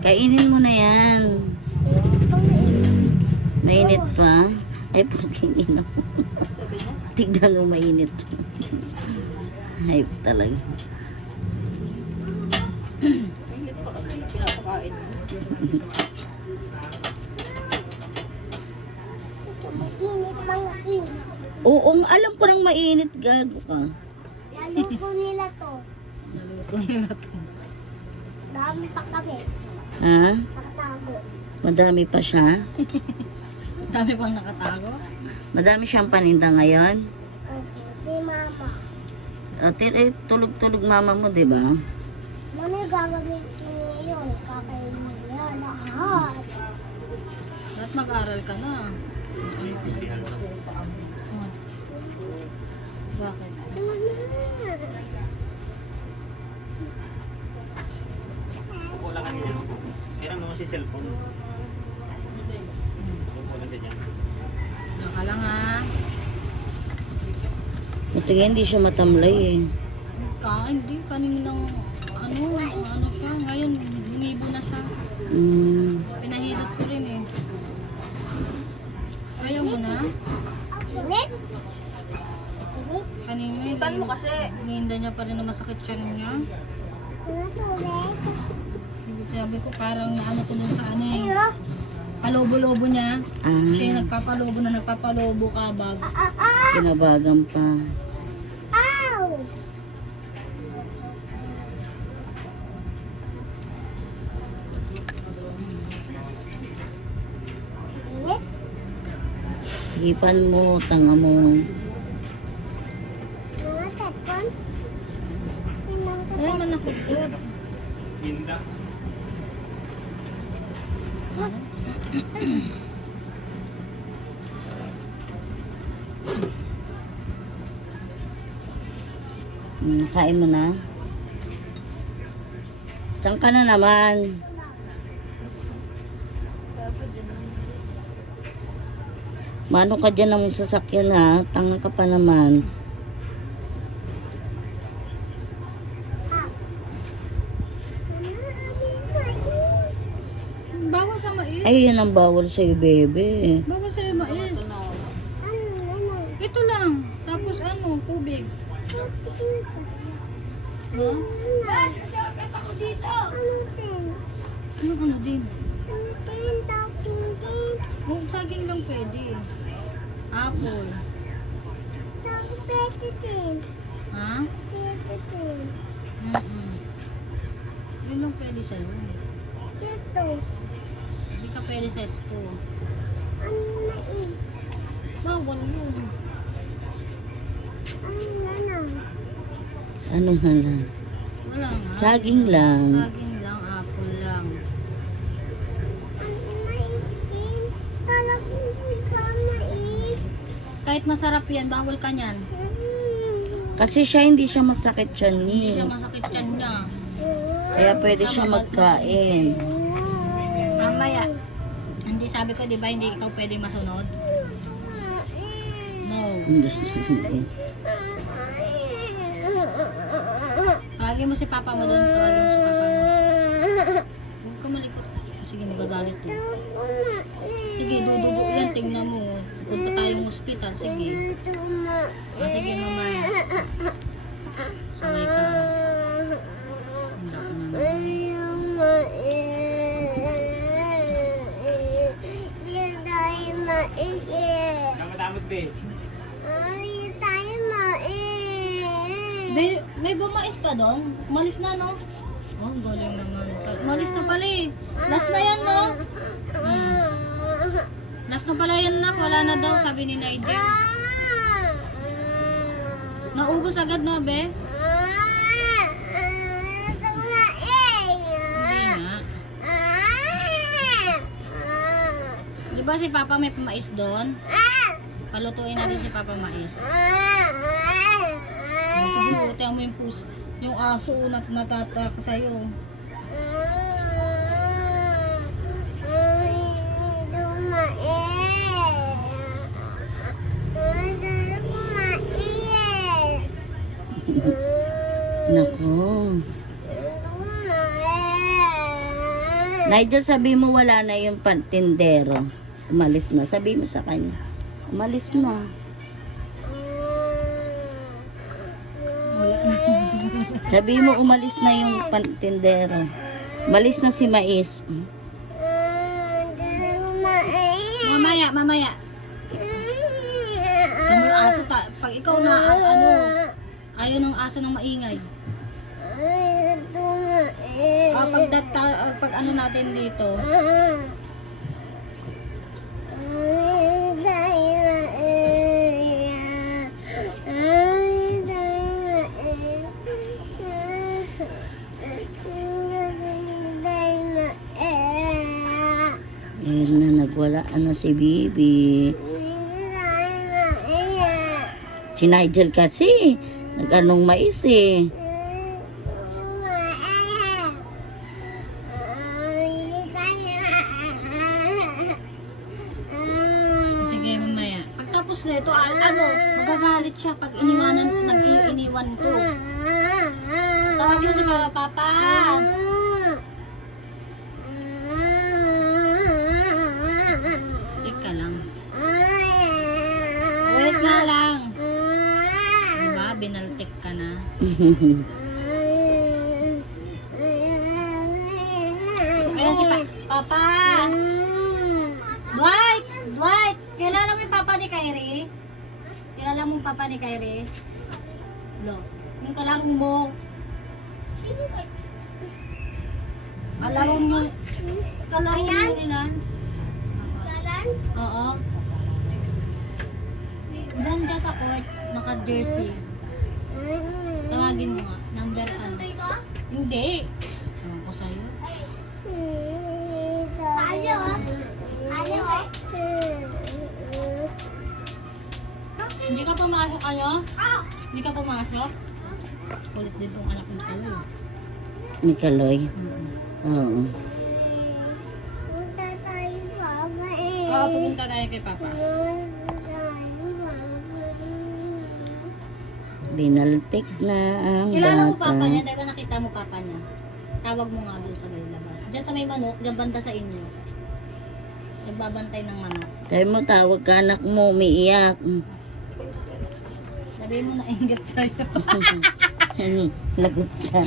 Kainin mo na yan. Mainit pa. Ay, puking ino. Tignan mo, mainit. Hype talaga. Mainit pa kasi pinapakain mo. Mainit mga init. Oo, alam ko nang mainit. Gago ka. Naluto nila to. Naluto nila to. Dami pa kami. Ha? Nakatago. Madami pa siya? Dami pang nakatago. Madami siyang paninda ngayon? Okay, di mama. Tulog-tulog mama mo, di ba? Mano yung gagamitin niya yun? Kakainin niya lahat. Dapat mag-aral ka na. Bakit? Wala ka niya. Kailan mo si cellphone? Wala siya dyan. Naka lang ha. Buti nga hindi siya matamlay eh. Hindi. Kaninang ano siya. Ngayon, hinibo na siya. Pinahilot ko rin eh. Ayaw mo na? Init? Init? Kanina, Ipan mo kasi. Hinda niya pa rin na masakit siya niya. Ano to, Bek? Hindi sabi ko parang naano ko dun sa ano eh. Ayo. Palobo-lobo niya. Siya yung Ah, nagpapalobo kabag. pinabagan pa. Ow! Init? Hipan mo, tanga mo. Mga tetpon? Mga Ayaw man ako. Hinda. Kain mo na. Saan ka na naman? Mano ka dyan ng sasakyan ha? Tanga ka pa naman. Bawal sa mais. Ay, yun ang bawal sa'yo, bebe. Bawal sa mais. Ito lang. Tapos ano, tubig. Ha? Ano din? Oh, saging lang pwede. Apple. Ha? Yun lang pwede sa'yo. Hindi ka pwede sa stew. Bawal yun. Ano hala? Wala nga. Saging lang. Saging lang, apple lang. Kahit masarap yan, bawal ka niyan. Kasi siya hindi siya masakit siya Hindi siya ni. masakit yan niya. Kaya pwede siya magkain. Mamaya. Hindi sabi ko, di ba, hindi ikaw pwede masunod? No. Tawagin mo si papa mo doon. Tawagin mo si papa mo. Huwag ka malikot. Sige, magagalit to. Sige, dudugo yan. Tingnan mo. Punta tayong ospital. Sige. Sige, mamaya. Sabay ka. Handa ka na. Nakatamot ba eh? May bumais pa doon? Malis na, no? Oh, galing naman. Malis na pala eh. Last na yan, no? Last na pala yan, nak. Wala na daw, sabi ni Nigel. Naubos agad, no, be? Hindi nga. Di ba si Papa may pamais doon? Palutuin natin si Papa mais. Siguro, tiyan mo yung puso. Yung aso natataka sa'yo. Nigel, sabi mo wala na yung pantindero. Umalis na. Sabi mo sa kanya. Umalis na. Wala na. Sabi mo umalis na yung pantindero. Umalis na si Mais. Mamaya. Ang aso pag ikaw na, ayaw ng aso ng maingay. Pag ano natin dito, Ayun na, nagwala na si Bibi. Si Nigel kasi, nag-anong mais eh. sige mamaya. Pagtapos nito, magagalit siya pag iniwan ito. Tawagin mo si Papa. Teka lang. Wait nga lang. Diba, binaltik ka na. Ayan si Papa. Dwight! Kilala mo yung papa ni Kyrie? Kilala mo yung papa ni Kyrie? No. Yung kalaro mo. Sino ba? Kalaro nyo. Kalaro nyo nila. Galan? Oo. Diyan sa court, naka-jersey. Tawagin mo nga. Number ano? Ka? Hindi. Ewan ko sa'yo. Talo. Talo. Hindi ka pumasok ano? Hindi ka pumasok? Kulit din tong anak ng talo. Ni Kaloy. Oo. Punta tayo, Papa eh. Oo, pupunta tayo kay Papa. Binaltik na ang Kilala mo bata. Papa niya? Dahil ba nakita mo Papa niya? Tawag mo nga doon sa may labas. Diyan sa may manok, diyan banda sa inyo. Nagbabantay ng manok. Sabi mo, tawag ka anak mo, umiiyak. Sabi mo na ingat sa'yo. Lagot ka.